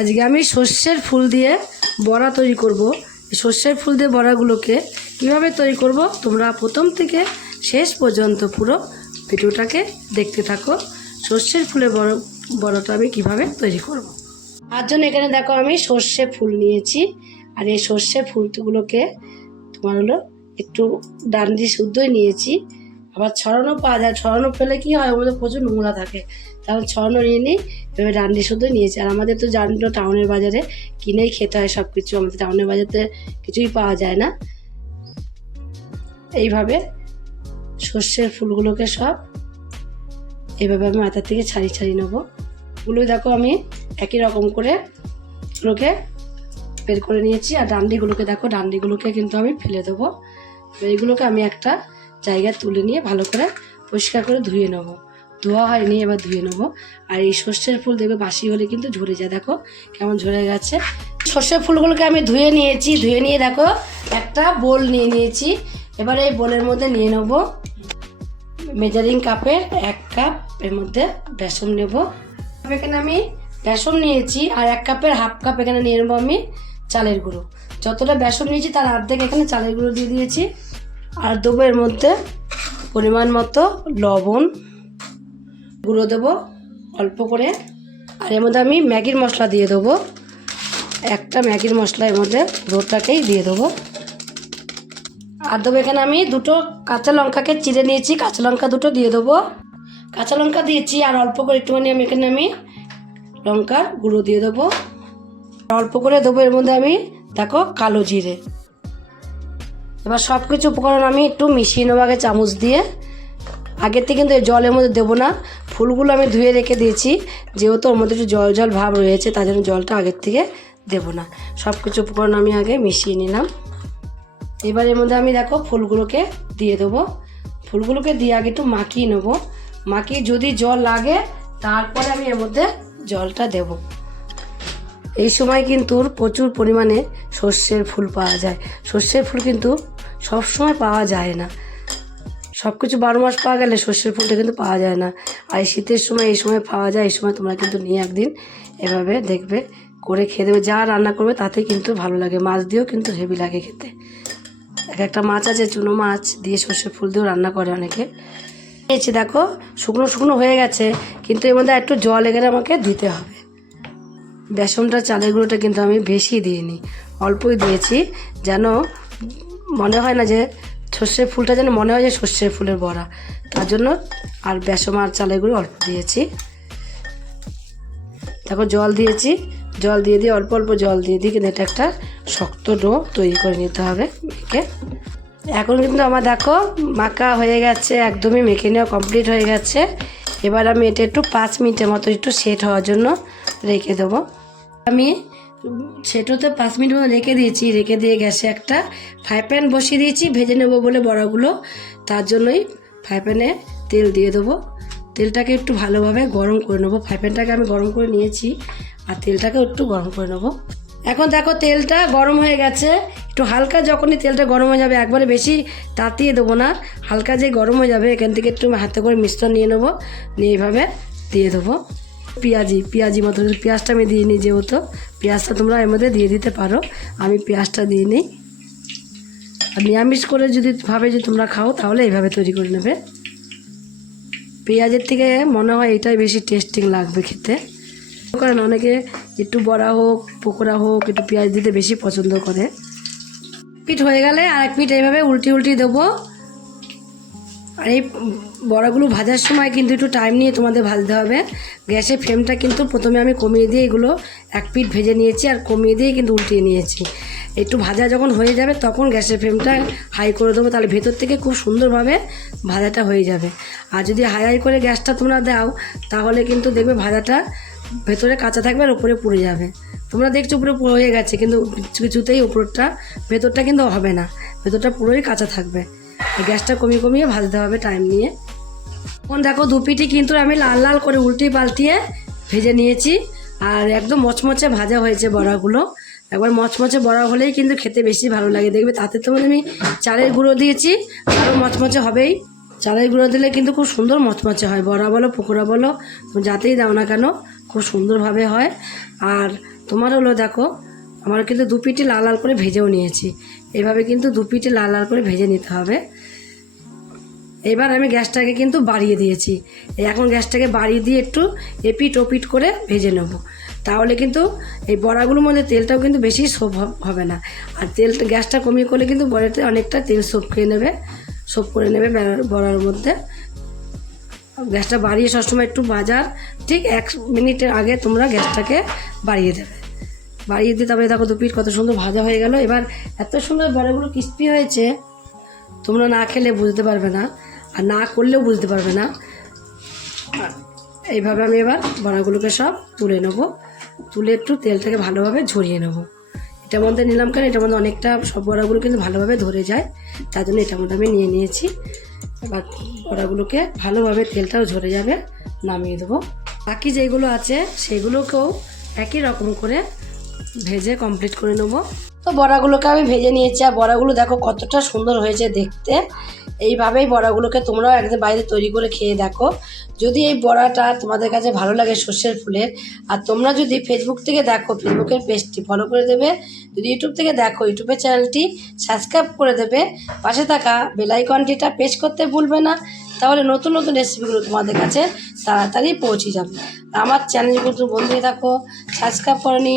আজকে আমি সর্ষের ফুল দিয়ে বড়া তৈরি করব। সর্ষের ফুল দিয়ে বড়াগুলোকে কীভাবে তৈরি করব তোমরা প্রথম থেকে শেষ পর্যন্ত পুরো ভিডিওটাকে দেখতে থাকো। সর্ষের ফুলের বড়, বড়াটা আমি কীভাবে তৈরি করব। তার জন্য এখানে দেখো আমি সর্ষে ফুল নিয়েছি। আর এই সর্ষে ফুলগুলোকে তোমার হলো একটু ডান্ডি শুদ্ধই নিয়েছি। আবার ছড়ানো পাওয়া যায় ছড়ানো পেলে কি হয়? মধ্যে প্রচুর নোংরা থাকে। তাহলে ছড়ানো নিয়ে নিই এভাবে ডান্ডি শুদ্ধ নিয়েছি। আর আমাদের তো জানি টাউনের বাজারে কিনেই খেতে হয় সব কিছু আমাদের টাউনের বাজারে কিছুই পাওয়া যায় না। এইভাবে সর্ষের ফুলগুলোকে সব এইভাবে আমি মাথার থেকে ছাড়ি ছাড়ি নেব। ফুলগুলো দেখো আমি একই রকম করে ওগুলোকে বের করে নিয়েছি। আর ডান্ডিগুলোকে দেখো, ডান্ডিগুলোকে কিন্তু আমি ফেলে দেবো। এইগুলোকে আমি একটা জায়গায় তুলে নিয়ে ভালো করে পরিষ্কার করে ধুয়ে নেব। ধোয়া হয়নি, এবার ধুয়ে নেব। আর এই সর্ষের ফুল দেখবে বাসি হলে কিন্তু ঝরে যায়। দেখো কেমন ঝরে গেছে। সর্ষের ফুলগুলোকে আমি ধুয়ে নিয়েছি। ধুয়ে নিয়ে দেখো, একটা বোল নিয়ে নিয়েছি। এবার এই বোলের মধ্যে নিয়ে নেব মেজারিং কাপের এক কাপ। এর মধ্যে বেসন নেব। এখানে আমি বেসন নিয়েছি আর এক কাপের হাফ কাপ এখানে নিয়ে নেব আমি চালের গুঁড়ো। যতটা বেসন নিয়েছি তার অর্ধেক এখানে চালের গুঁড়ো দিয়ে দিয়েছি। আর দেবো এর মধ্যে পরিমাণ মতো লবণ। গুঁড়ো দেবো অল্প করে। আর এর মধ্যে আমি ম্যাগির মশলা দিয়ে দেবো। একটা ম্যাগির মশলা এর মধ্যে রোটাকেই দিয়ে দেবো। আর দেবো এখানে আমি দুটো কাঁচা লঙ্কাকে চিড়ে নিয়েছি। কাঁচা লঙ্কা দুটো দিয়ে দেবো। কাঁচা লঙ্কা দিয়েছি আর অল্প করে একটুখানি আমি এখানে আমি লঙ্কার গুঁড়ো দিয়ে দেবো। অল্প করে দেবো এর মধ্যে আমি, দেখো কালো জিরে। এবার সব কিছু উপকরণ আমি একটু মিশিয়ে নেব আগে চামচ দিয়ে। থেকে কিন্তু জলের মধ্যে দেবো না। ফুলগুলো আমি ধুয়ে রেখে দিয়েছি। যেহেতু ওর মধ্যে একটু জল জল ভাব রয়েছে, তার জন্য জলটা আগের থেকে দেবো না। সব কিছু উপকরণ আমি আগে মিশিয়ে নিলাম। এবার এর মধ্যে আমি দেখো ফুলগুলোকে দিয়ে দেবো। ফুলগুলোকে দিয়ে আগে একটু মাখিয়ে নেব। মাখিয়ে যদি জল লাগে, তারপরে আমি এর মধ্যে জলটা দেব। এই সময় কিন্তু প্রচুর পরিমাণে সর্ষের ফুল পাওয়া যায়। সর্ষের ফুল কিন্তু সব সময় পাওয়া যায় না। সব কিছু বারো মাস পাওয়া গেলে সর্ষের ফুলটা কিন্তু পাওয়া যায় না। আর এই শীতের সময়, এই সময় পাওয়া যায়, এই সময় তোমরা কিন্তু নিয়ে একদিন এভাবে দেখবে, করে খেয়ে দেবে। যা রান্না করবে তাতে কিন্তু ভালো লাগে। মাছ দিয়েও কিন্তু হেভি লাগে খেতে। এক একটা মাছ আছে, চুনো মাছ দিয়ে সর্ষের ফুল দিয়েও রান্না করে অনেকে। নিয়েছি দেখো, শুকনো শুকনো হয়ে গেছে, কিন্তু এর মধ্যে একটু জল এখানে আমাকে দিতে হবে। বেসনটা, চালের গুঁড়োটা কিন্তু আমি বেশি দিইনি। অল্পই দিয়েছি, যেন মনে হয় না যে সর্ষের ফুলটা যেন মনে হয় যে সর্ষের ফুলের বড়া। তার জন্য আর বেসম আর চালের গুঁড়ো অল্প দিয়েছি। দেখো, জল দিয়েছি। জল দিয়ে দিয়ে অল্প অল্প জল দিয়ে দিই কিন্তু এটা একটা শক্ত ডো তৈরি করে নিতে হবে মেখে। এখন কিন্তু আমার দেখো, মাখা হয়ে গেছে, একদমই মেখে নেওয়া কমপ্লিট হয়ে গেছে। এবার আমি এটা একটু পাঁচ মিনিটের মতো একটু সেট হওয়ার জন্য রেখে দেবো। আমি সেটোতে পাঁচ মিনিট মতো রেখে দিয়েছি। রেখে দিয়ে গ্যাসে একটা ফ্রাই প্যান বসিয়ে দিয়েছি। ভেজে নেব বলে বড়াগুলো। তার জন্যই ফ্রাই প্যানে তেল দিয়ে দেবো। তেলটাকে একটু ভালোভাবে গরম করে নেব। ফ্রাই প্যানটাকে আমি গরম করে নিয়েছি আর তেলটাকে একটু গরম করে নেব। এখন দেখো তেলটা গরম হয়ে গেছে। একটু হালকা যখনই তেলটা গরম হয়ে যাবে, একবারে বেশি তাতিয়ে দেবো না। হালকা যে গরম হয়ে যাবে, এখান থেকে একটু হাতে করে মিশ্রণ নিয়ে নেব। নিয়ে এইভাবে দিয়ে দেবো। পেঁয়াজি পেঁয়াজি মতো পেঁয়াজটা আমি দিয়ে নিই যেহেতু। পেঁয়াজটা তোমরা এর মধ্যে দিয়ে দিতে পারো। আমি পেঁয়াজটা দিয়ে নিই। আর নিরামিষ করে যদি ভাবে যে তোমরা খাও, তাহলে এইভাবে তৈরি করে নেবে। পেঁয়াজের থেকে মনে হয় এটাই বেশি টেস্টিং লাগবে খেতে। কারণ অনেকে একটু বড়া হোক, পকোড়া হোক, একটু পেঁয়াজ দিতে বেশি পছন্দ করে। পিঠ হয়ে গেলে আর এক পিঠ এইভাবে উল্টি উল্টি দেবো। আর এই বড়াগুলো ভাজার সময় কিন্তু একটু টাইম নিয়ে তোমাদের ভাজতে হবে। গ্যাসের ফ্লেমটা কিন্তু প্রথমে আমি কমিয়ে দিয়ে এগুলো এক পিঠ ভেজে নিয়েছি আর কমিয়ে দিয়ে কিন্তু উল্টিয়ে নিয়েছি। একটু ভাজা যখন হয়ে যাবে তখন গ্যাসের ফ্লেমটা হাই করে দেবো, তাহলে ভেতর থেকে খুব সুন্দরভাবে ভাজাটা হয়ে যাবে। আর যদি হাই হাই করে গ্যাসটা তোমরা দাও, তাহলে কিন্তু দেখবে ভাজাটা ভেতরে কাঁচা থাকবে আর উপরে পুড়ে যাবে। তোমরা দেখছ উপরে পুরো হয়ে গেছে, কিন্তু কিছু কিছুতেই উপরটা, ভেতরটা কিন্তু হবে না। ভেতরটা পুরোই কাঁচা থাকবে। গ্যাসটা কমিয়ে কমিয়ে ভাজতে হবে টাইম নিয়ে। এখন দেখো দু পিঠি কিন্তু আমি লাল লাল করে উল্টে পাল্টিয়ে ভেজে নিয়েছি। আর একদম মচমচে ভাজা হয়েছে বড়াগুলো। একবার মচমচে বড়া হলেই কিন্তু খেতে বেশি ভালো লাগে। দেখবে তাতে তো আমি চালের গুঁড়ো দিয়েছি, আরও মচমচে হবেই। চালের গুঁড়ো দিলে কিন্তু খুব সুন্দর মচমচে হয়। বড়া বলো, পকোড়া বলো যাতেই দাও না কেন, খুব সুন্দরভাবে হয়। আর তোমার হলো দেখো আমার কিন্তু দু পিঠে লাল লাল করে ভেজেও নিয়েছি। এভাবে কিন্তু দু পিঠে লাল লাল করে ভেজে নিতে হবে। এবার আমি গ্যাসটাকে কিন্তু বাড়িয়ে দিয়েছি। এখন গ্যাসটাকে বাড়িয়ে দিয়ে একটু এপিট ওপিট করে ভেজে নেব। তাহলে কিন্তু এই বড়াগুলোর মধ্যে তেলটাও কিন্তু বেশি সোপ হবে না। আর তেলটা গ্যাসটা কমিয়ে করলে কিন্তু বড়াতে অনেকটা তেল সোপ খেয়ে নেবে, সোপ করে নেবে বেড়া- বড়ার মধ্যে। গ্যাসটা বাড়িয়ে সবসময় একটু বাজার, ঠিক এক মিনিটের আগে তোমরা গ্যাসটাকে বাড়িয়ে দেবে। বাড়িয়ে দিয়ে তারপরে দেখো দুপিট কত সুন্দর ভাজা হয়ে গেল। এবার এত সুন্দর বড়াগুলো ক্রিস্পি হয়েছে, তোমরা না খেলে বুঝতে পারবে না, আর না করলেও বুঝতে পারবে না। এইভাবে আমি এবার বড়াগুলোকে সব তুলে নেব, তুলে একটু তেলটাকে ভালোভাবে ঝরিয়ে নেব। এটার মধ্যে নিলাম কেন? এটার মধ্যে অনেকটা সব বড়াগুলো কিন্তু ভালোভাবে ধরে যায়, তার জন্য এটার মধ্যে আমি নিয়ে নিয়েছি। এবার বড়াগুলোকে ভালোভাবে তেলটাও ঝরে যাবে, নামিয়ে দেবো। বাকি যেগুলো আছে সেগুলোকেও একই রকম করে ভেজে কমপ্লিট করে নেব। তো বড়াগুলোকে আমি ভেজে নিয়েছি, আর বড়াগুলো দেখো কতটা সুন্দর হয়েছে দেখতে। এইভাবেই বড়াগুলোকে তোমরাও একদিন বাড়িতে তৈরি করে খেয়ে দেখো। যদি এই বড়াটা তোমাদের কাছে ভালো লাগে সর্ষের ফুলের, আর তোমরা যদি ফেসবুক থেকে দেখো ফেসবুকের পেজটি ফলো করে দেবে। যদি ইউটিউব থেকে দেখো ইউটিউবের চ্যানেলটি সাবস্ক্রাইব করে দেবে। পাশে থাকা বেলাইকনটিটা প্রেস করতে ভুলবে না, তাহলে নতুন নতুন রেসিপিগুলো তোমাদের কাছে তাড়াতাড়ি পৌঁছে যাবে। আমার চ্যানেলগুলো বন্ধু হয়ে থাকো সাবস্ক্রাইব করনি